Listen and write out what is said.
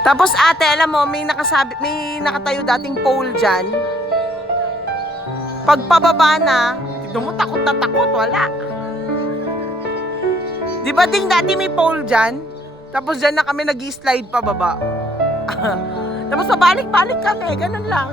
Tapos ate, alam mo, may nakatayo dating pole dyan. Pagpababa na, tignan mo, takot na takot, wala. Di ba ding dati may pole dyan? Tapos dyan na kami nag-slide pababa. Tapos pabalik-balik kami, ganun lang.